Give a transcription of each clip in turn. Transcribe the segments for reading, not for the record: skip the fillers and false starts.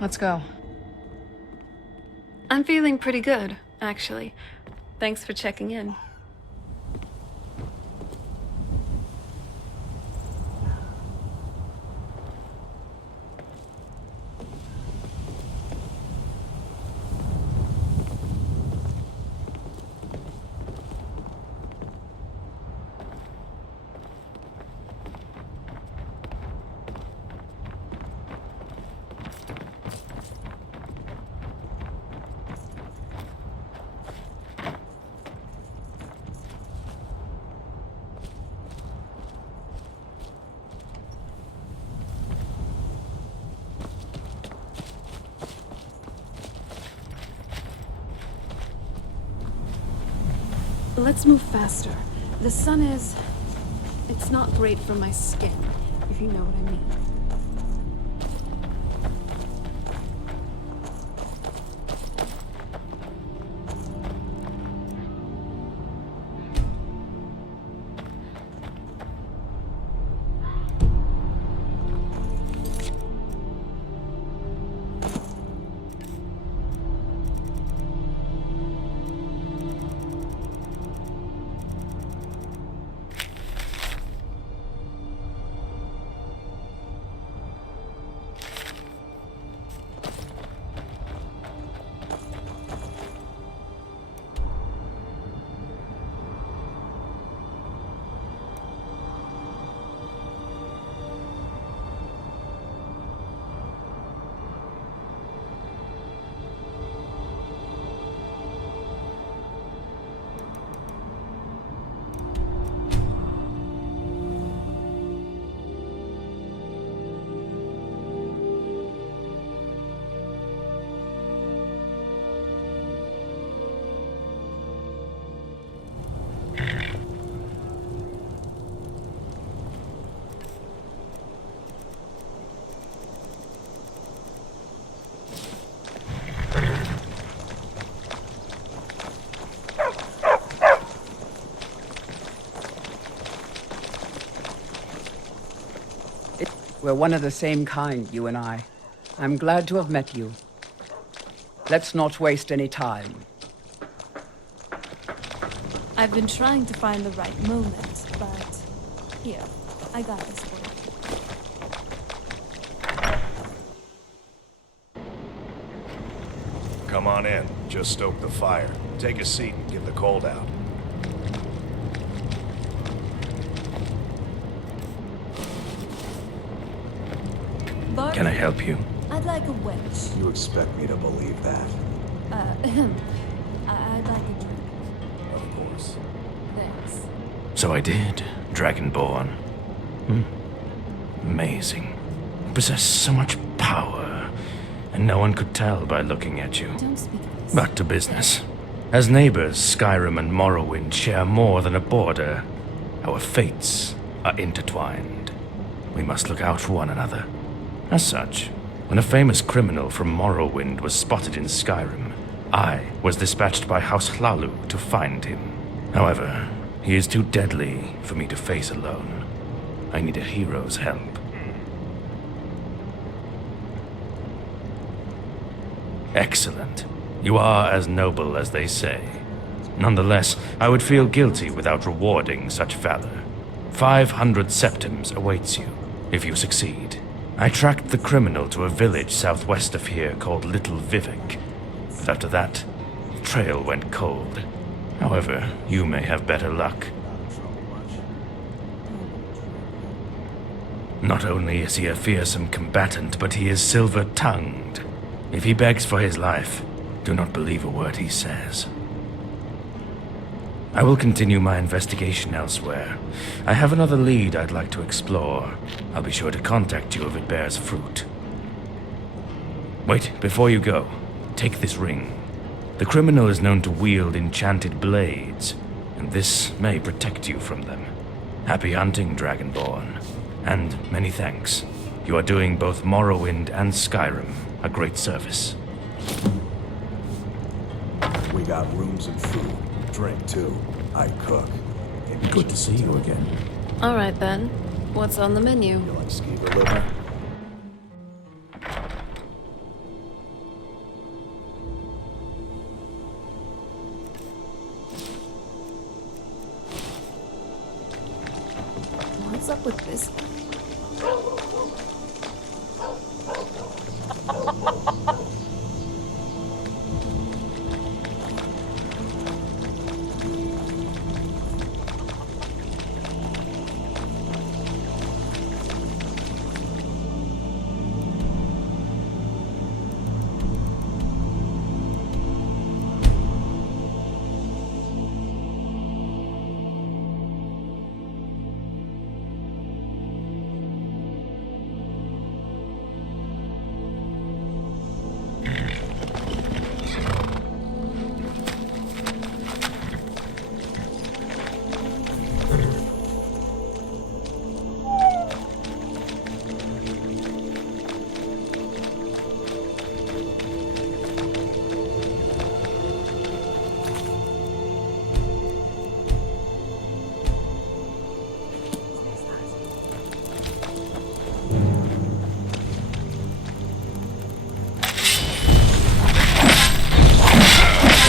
Let's go. I'm feeling pretty good, actually. Thanks for checking in. Let's move faster. The sun is... it's not great for my skin, if you know what I mean. We're one of the same kind, you and I. I'm glad to have met you. Let's not waste any time. I've been trying to find the right moment, but... here, I got this for you. Come on in. Just stoke the fire. Take a seat and get the cold out. Can I help you? I'd like a wedge. You expect me to believe that? I'd like a drink. Of course. Thanks. So I did. Dragonborn. Amazing. You possess so much power, and no one could tell by looking at you. Don't speak of this. Back to business. As neighbors, Skyrim and Morrowind share more than a border. Our fates are intertwined. We must look out for one another. As such, when a famous criminal from Morrowind was spotted in Skyrim, I was dispatched by House Hlalu to find him. However, he is too deadly for me to face alone. I need a hero's help. Excellent. You are as noble as they say. Nonetheless, I would feel guilty without rewarding such valor. 500 septims awaits you, if you succeed. I tracked the criminal to a village southwest of here called Little Vivek. But after that, the trail went cold. However, you may have better luck. Not only is he a fearsome combatant, but he is silver-tongued. If he begs for his life, do not believe a word he says. I will continue my investigation elsewhere. I have another lead I'd like to explore. I'll be sure to contact you if it bears fruit. Wait, before you go, take this ring. The criminal is known to wield enchanted blades, and this may protect you from them. Happy hunting, Dragonborn. And many thanks. You are doing both Morrowind and Skyrim a great service. We got rooms and food. Drink, too. I cook. Good to see you again. All right, then. What's on the menu? You like skeever liver? hell's up with this?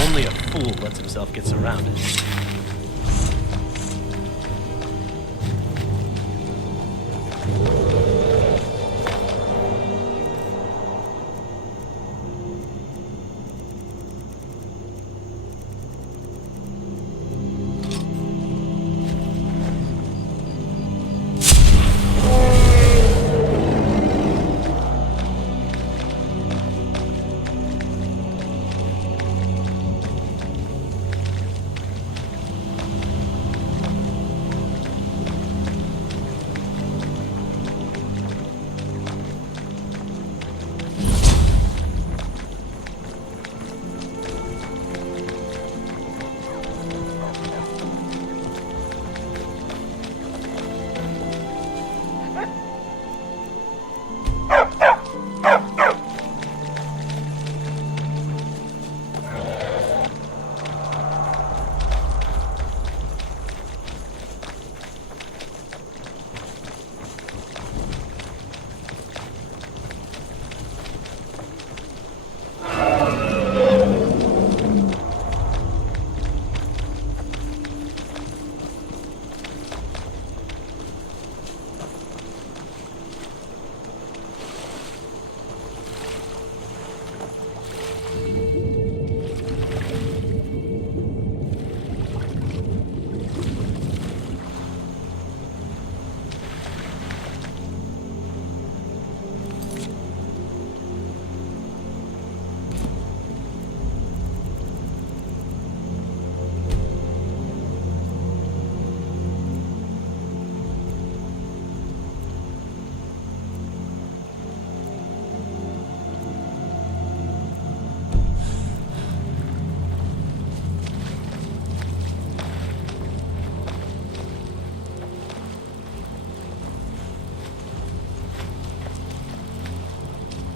Only a fool lets himself get surrounded.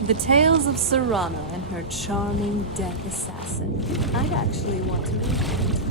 The Tales of Serana and her charming death assassin. I'd actually want to read it.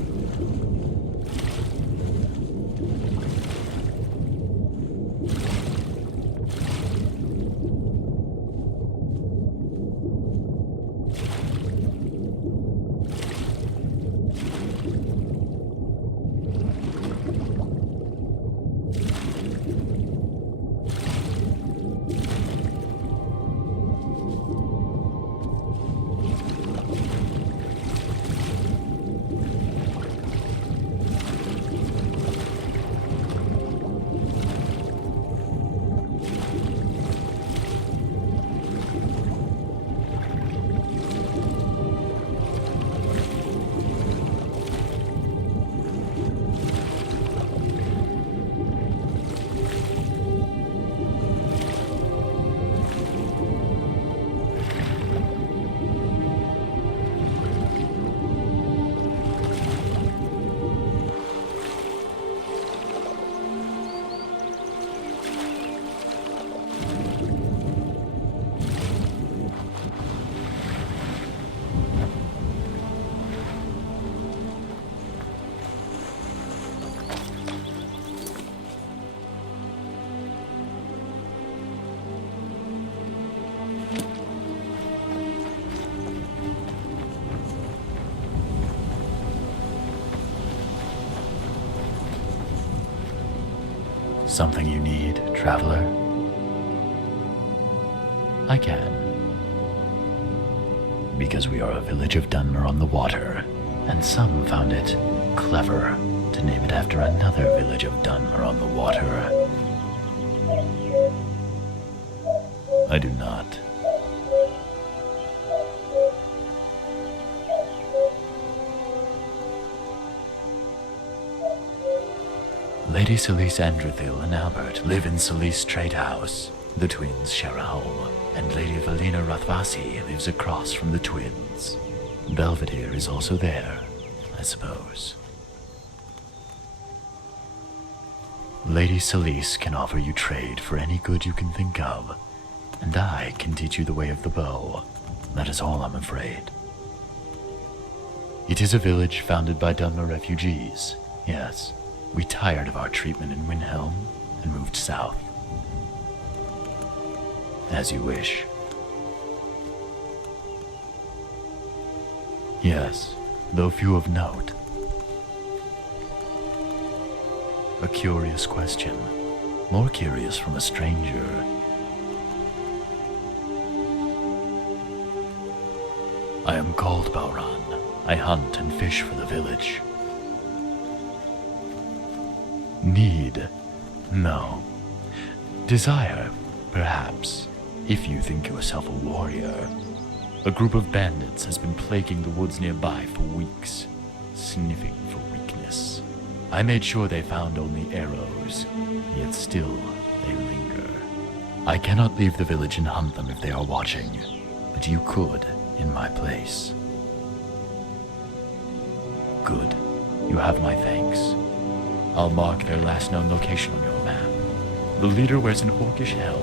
Something you need, traveler? I can. Because we are a village of Dunmer on the water, and some found it clever to name it after another village of Dunmer on the water. I do not. Lady Celise Andrethil and Albert live in Celise Trade House. The twins share a home, and Lady Valina Rothvasi lives across from the twins. Belvedere is also there, I suppose. Lady Celise can offer you trade for any good you can think of, and I can teach you the way of the bow. That is all, I'm afraid. It is a village founded by Dunmer refugees, yes. We tired of our treatment in Windhelm and moved south. As you wish. Yes, though few of note. A curious question. More curious from a stranger. I am called Bauran. I hunt and fish for the village. Need? No. Desire? Perhaps. If you think yourself a warrior. A group of bandits has been plaguing the woods nearby for weeks, sniffing for weakness. I made sure they found only arrows, yet still they linger. I cannot leave the village and hunt them if they are watching, but you could in my place. Good. You have my thanks. I'll mark their last known location on your map. The leader wears an orcish helm.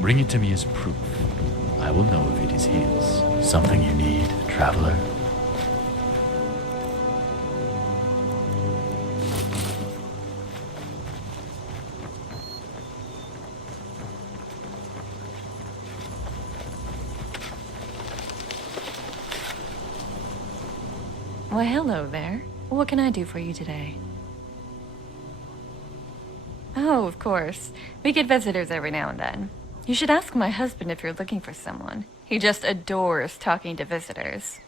Bring it to me as proof. I will know if it is his. Something you need, traveler? Why, hello there. What can I do for you today? Oh, of course. We get visitors every now and then. You should ask my husband if you're looking for someone. He just adores talking to visitors.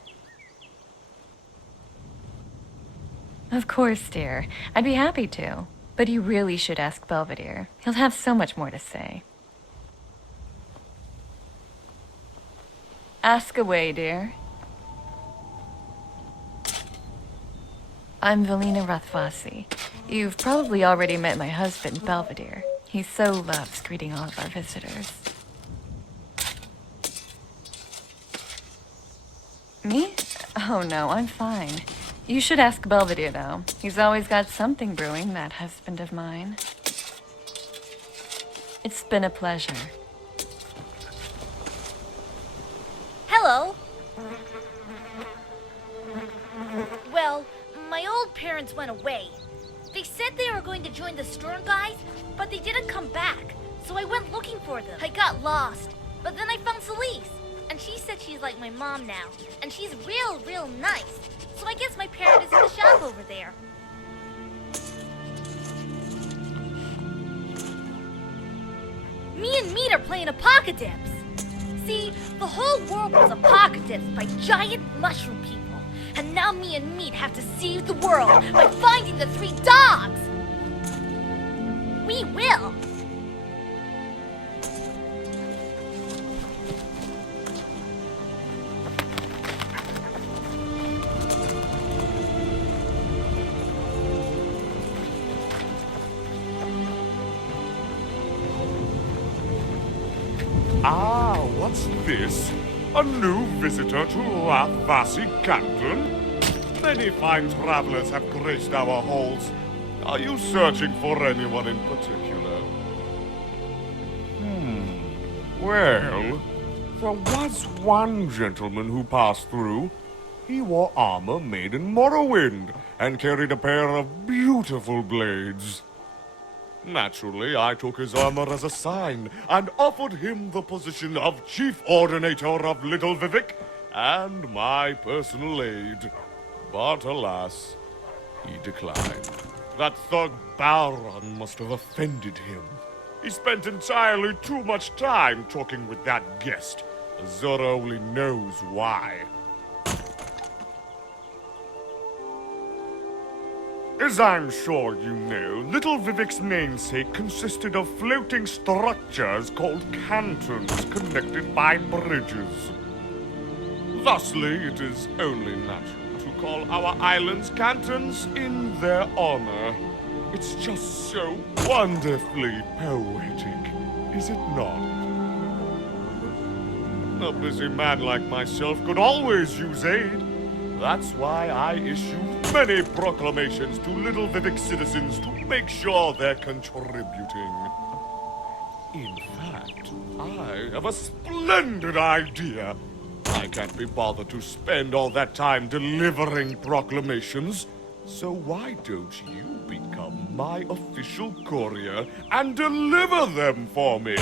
Of course, dear. I'd be happy to. But you really should ask Belvedere. He'll have so much more to say. Ask away, dear. I'm Valina Rothvasi. You've probably already met my husband, Belvedere. He so loves greeting all of our visitors. Me? Oh no, I'm fine. You should ask Belvedere, though. He's always got something brewing, that husband of mine. It's been a pleasure. Hello. Well, my old parents went away. They said they were going to join the Storm guys, but they didn't come back. So I went looking for them. I got lost, but then I found Celise. And she said she's like my mom now. And she's real nice. So I guess my parent is in the shop over there. Me and Meat are playing Apocalypse. See, the whole world was apocalypse by giant mushroom people. And now me and Meat have to save the world by finding the 3 dogs! We will! Ah, what's this? A new visitor to Rothvasi Canton? Many fine travelers have graced our halls. Are you searching for anyone in particular? Well, there was one gentleman who passed through. He wore armor made in Morrowind and carried a pair of beautiful blades. Naturally, I took his armor as a sign and offered him the position of Chief Ordinator of Little Vivek and my personal aide. But alas, he declined. That thug Balron must have offended him. He spent entirely too much time talking with that guest. Zora only knows why. As I'm sure you know, Little Vivek's namesake consisted of floating structures called cantons connected by bridges. Thusly, it is only natural to call our islands cantons in their honor. It's just so wonderfully poetic, is it not? A busy man like myself could always use aid. That's why I issue many proclamations to Little Vivek citizens to make sure they're contributing. In fact, I have a splendid idea. I can't be bothered to spend all that time delivering proclamations. So why don't you become my official courier and deliver them for me?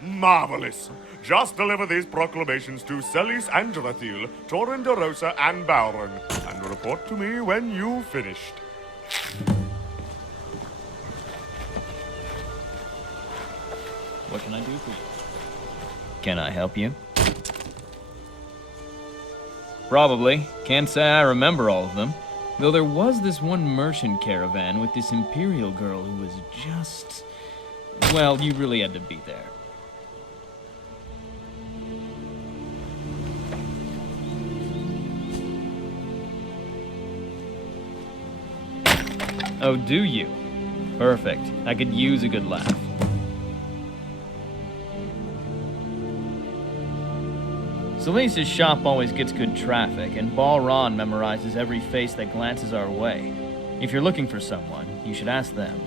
Marvelous! Just deliver these proclamations to Celis and Drathil, Torin de Rosa and Balron, and report to me when you've finished. What can I do for you? Can I help you? Probably. Can't say I remember all of them. Though there was this one merchant caravan with this Imperial girl who was just... Well, you really had to be there. Oh, do you? Perfect. I could use a good laugh. Celise's shop always gets good traffic, and Balron memorizes every face that glances our way. If you're looking for someone, you should ask them.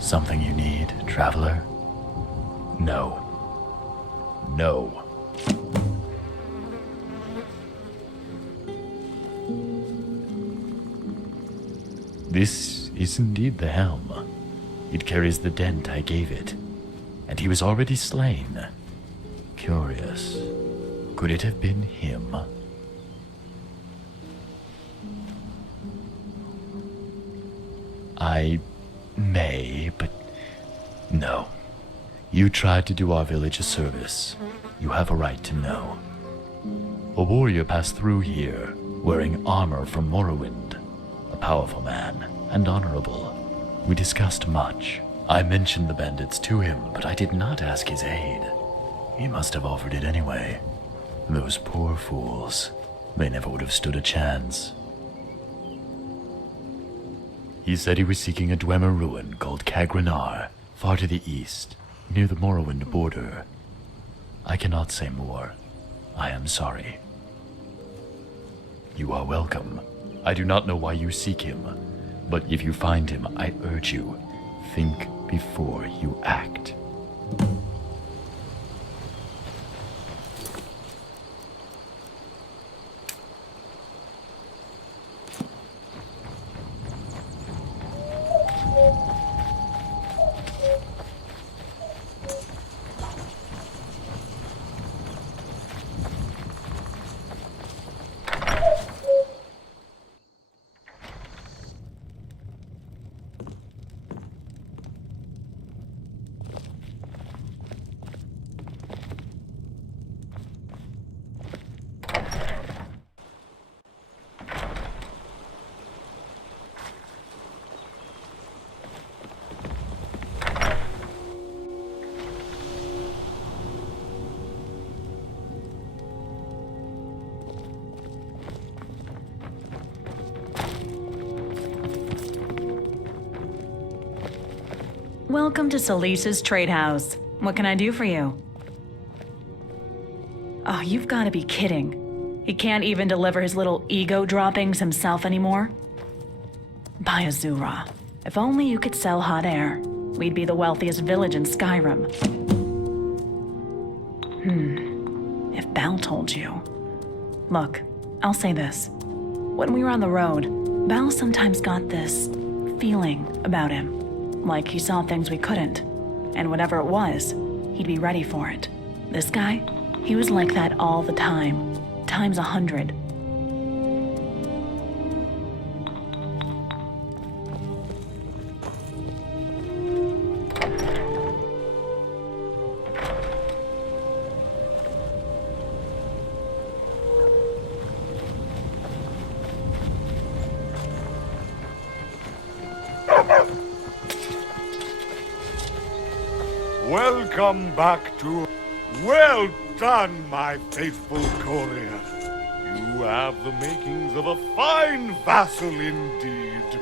Something you need, traveler? No. No. This is indeed the helm. It carries the dent I gave it, and he was already slain. Curious. Could it have been him? I may, but no. You tried to do our village a service. You have a right to know. A warrior passed through here, wearing armor from Morrowind, a powerful man and honorable. We discussed much. I mentioned the bandits to him, but I did not ask his aid. He must have offered it anyway. Those poor fools. They never would have stood a chance. He said he was seeking a Dwemer ruin called Kagrenar, far to the east, near the Morrowind border. I cannot say more. I am sorry. You are welcome. I do not know why you seek him, but if you find him, I urge you, think before you act. Welcome to Salisa's Trade House. What can I do for you? Oh, you've got to be kidding. He can't even deliver his little ego droppings himself anymore? By Azura, if only you could sell hot air, we'd be the wealthiest village in Skyrim. If Bal told you. Look, I'll say this. When we were on the road, Bal sometimes got this feeling about him. Like he saw things we couldn't, and whatever it was, he'd be ready for it. This guy, he was like that all the time, times 100. Welcome back to... Well done, my faithful courier. You have the makings of a fine vassal indeed.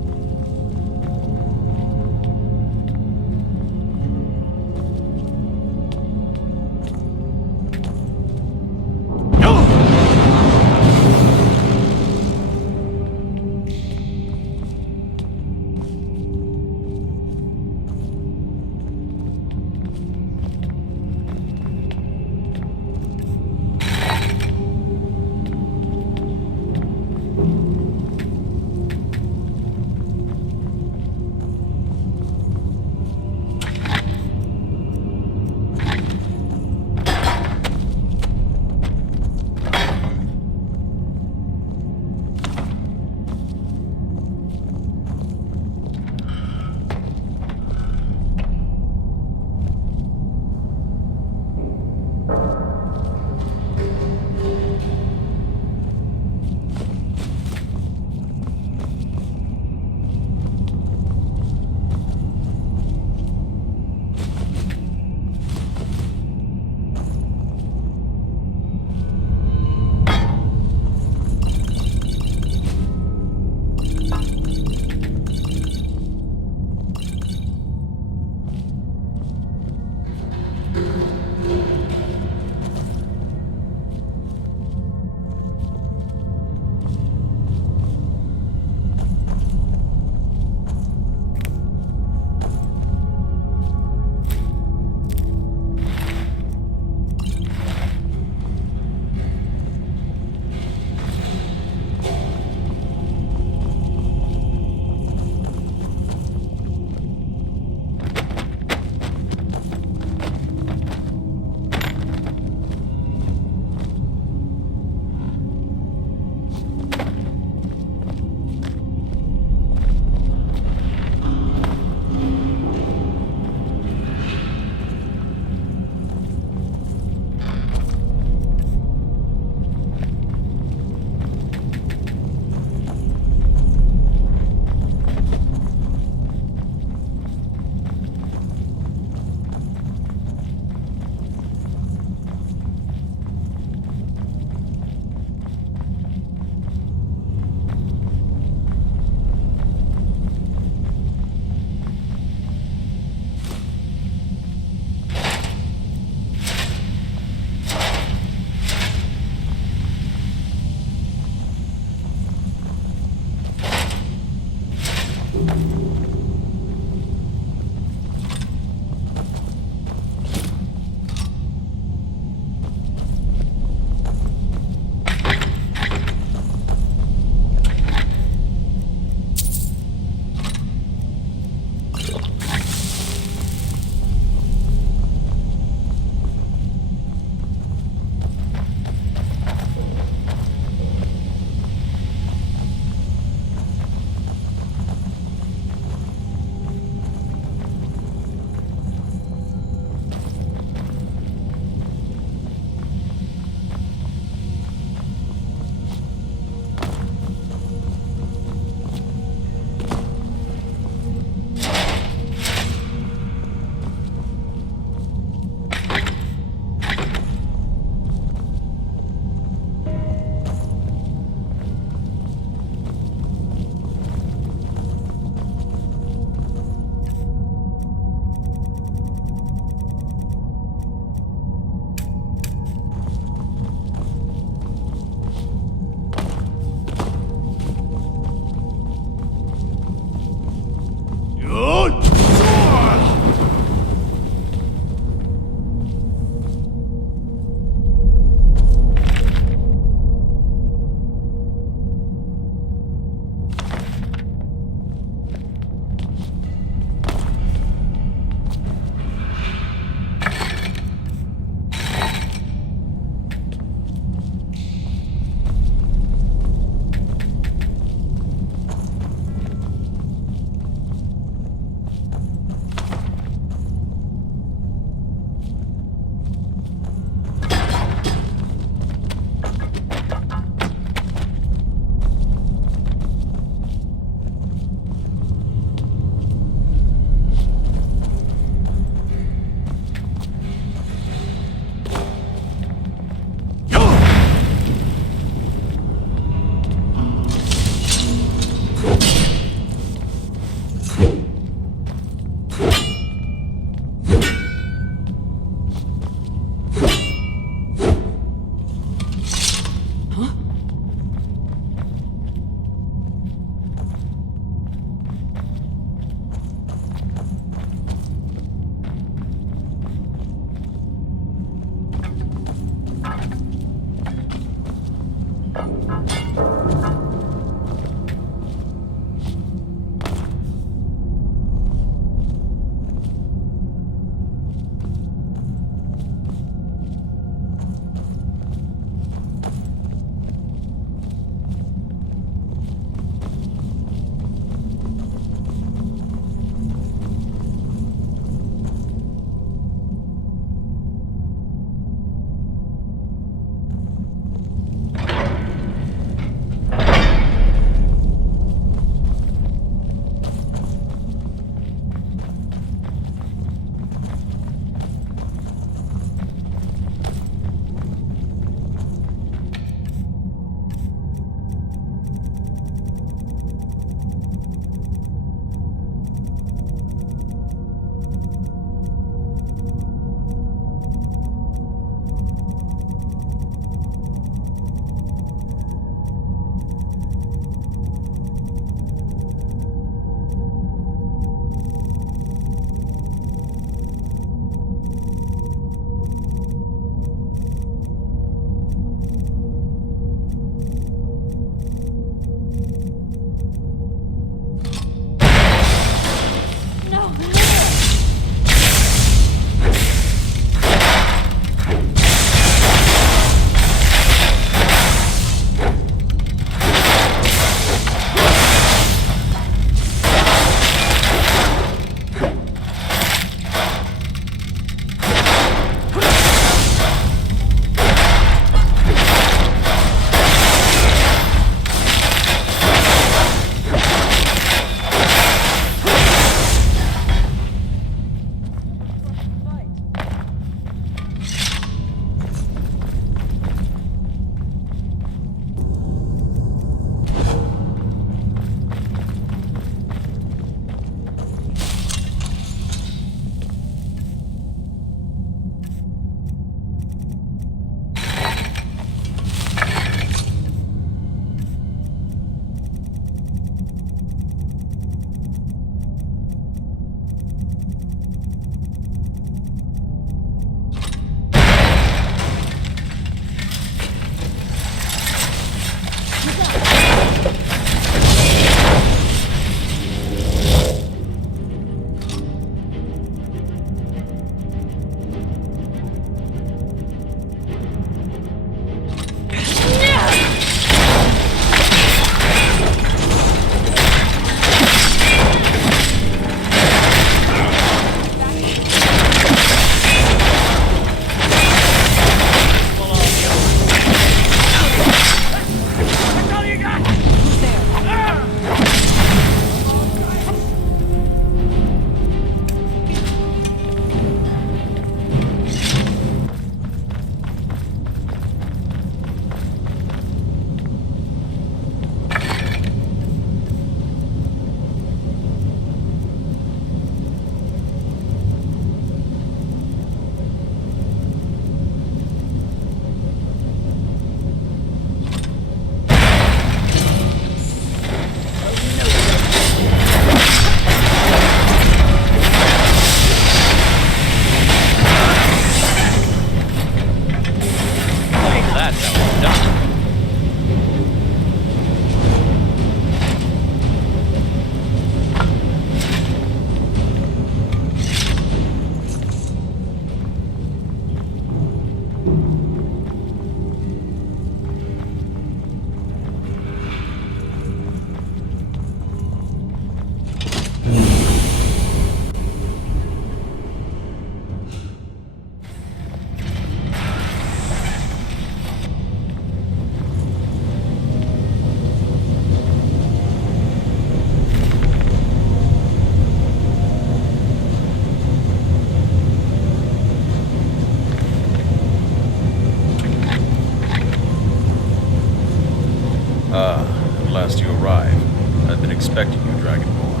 last you arrived. I've been expecting you, Dragonborn.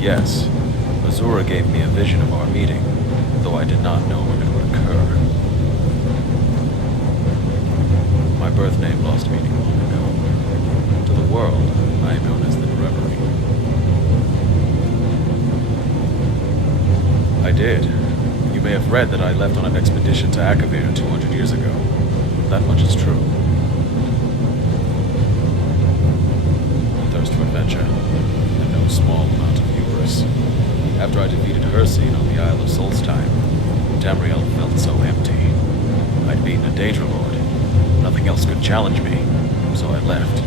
Yes, Azura gave me a vision of our meeting, though I did not know when it would occur. My birth name lost meaning long ago. To the world, I am known as the Reverie. I did. You may have read that I left on an expedition to Akavir 200 years ago. That much is true. A thirst for adventure, and no small amount of hubris. After I defeated Hircine on the Isle of Solstheim, Tamriel felt so empty. I'd beaten a Daedra Lord. Nothing else could challenge me, so I left.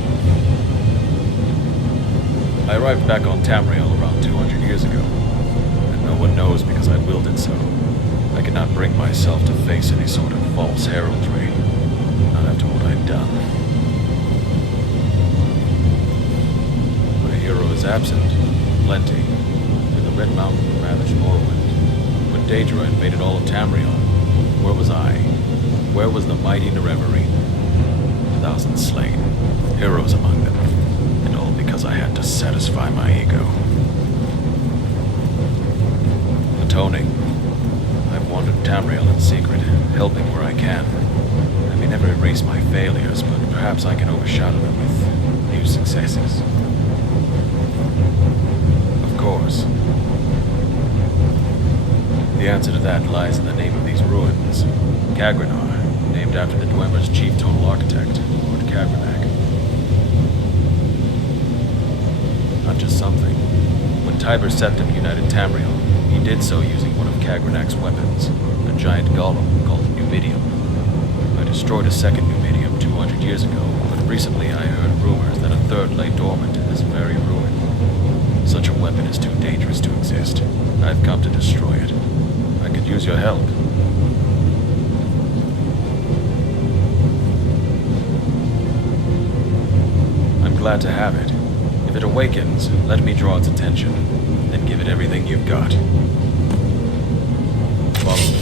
I arrived back on Tamriel around 200 years ago, and no one knows because I willed it so. I could not bring myself to face any sort of false heraldry, not after what I'd done. When a hero is absent, plenty, when the Red Mountain ravaged Morrowind, when Daedra invaded all of Tamriel, where was I? Where was the mighty Nerevari? Thousands slain, heroes among them, and all because I had to satisfy my ego. Atoning. I've wandered Tamriel in secret, helping where I can. I may never erase my failures, but perhaps I can overshadow them with new successes. Of course. The answer to that lies in the name of these ruins. Kagrenar, named after the Dwemer's chief total architect, Lord Kagranak. Not just something. When Tiber Septim united Tamriel, he did so using one of Kagranak's weapons, a giant golem called Numidium. I destroyed a second Numidium 200 years ago, but recently I heard rumors that a third lay dormant in this very ruin. Such a weapon is too dangerous to exist. I've come to destroy it. I could use your help. I'm glad to have it. If it awakens, let me draw its attention, then give it everything you've got. Follow me.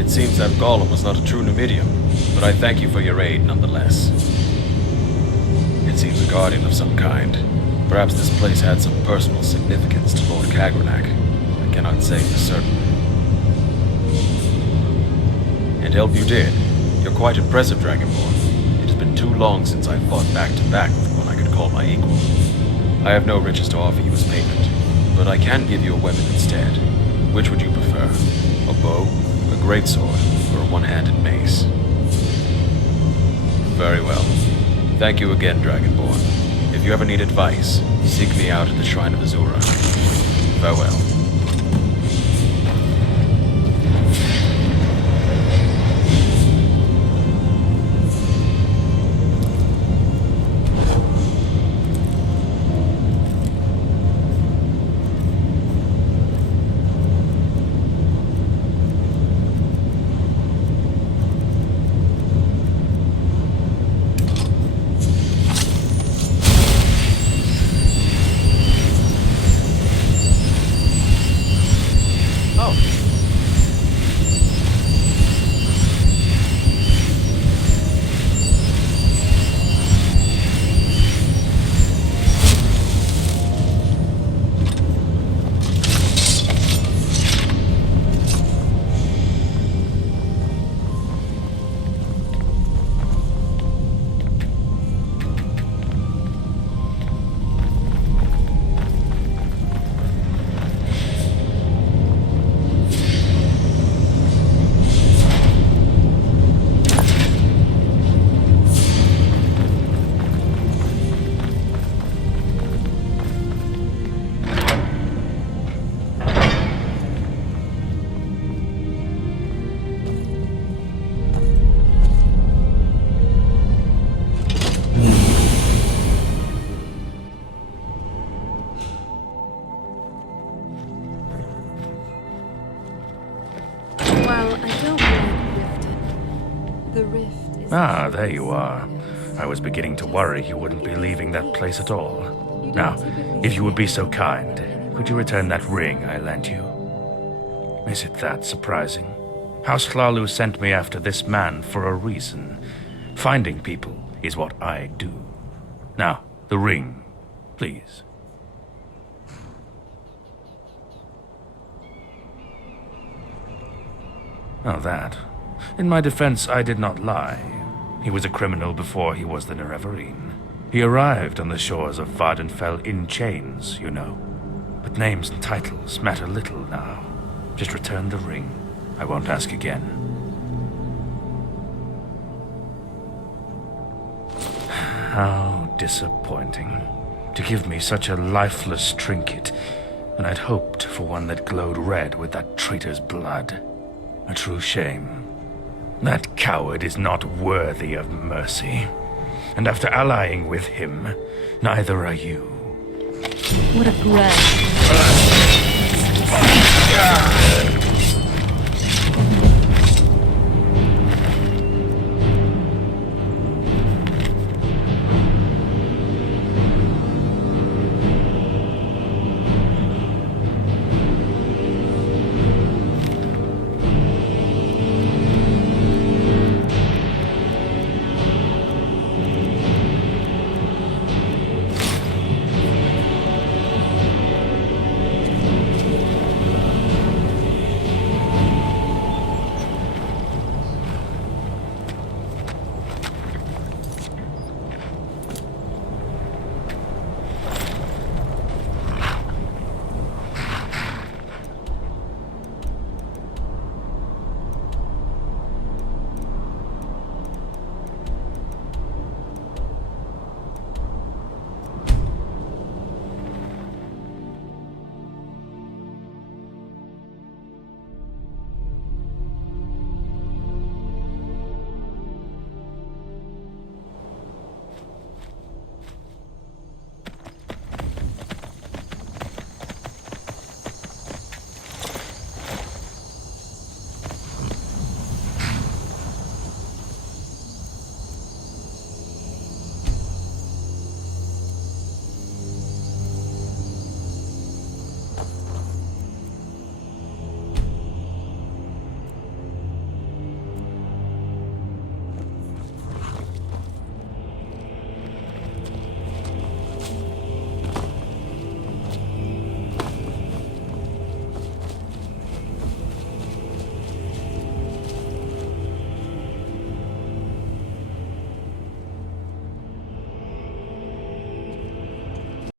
It seems that golem was not a true Numidian, but I thank you for your aid nonetheless. It seems a guardian of some kind. Perhaps this place had some personal significance to Lord Kagranak. I cannot say for certain. And help you did. You're quite impressive, Dragonborn. It has been too long since I fought back-to-back with one I could call my equal. I have no riches to offer you as payment, but I can give you a weapon instead. Which would you prefer? A bow, a greatsword, or a one-handed mace? Very well. Thank you again, Dragonborn. If you ever need advice, seek me out at the Shrine of Azura. Farewell. Ah, there you are. I was beginning to worry you wouldn't be leaving that place at all. Now, if you would be so kind, could you return that ring I lent you? Is it that surprising? House Hlalu sent me after this man for a reason. Finding people is what I do. Now, the ring, please. Oh, that. In my defense, I did not lie. He was a criminal before he was the Nerevarine. He arrived on the shores of Vardenfell in chains, you know. But names and titles matter little now. Just return the ring. I won't ask again. How disappointing. To give me such a lifeless trinket, and I'd hoped for one that glowed red with that traitor's blood. A true shame. That coward is not worthy of mercy. And after allying with him, neither are you. What a breath.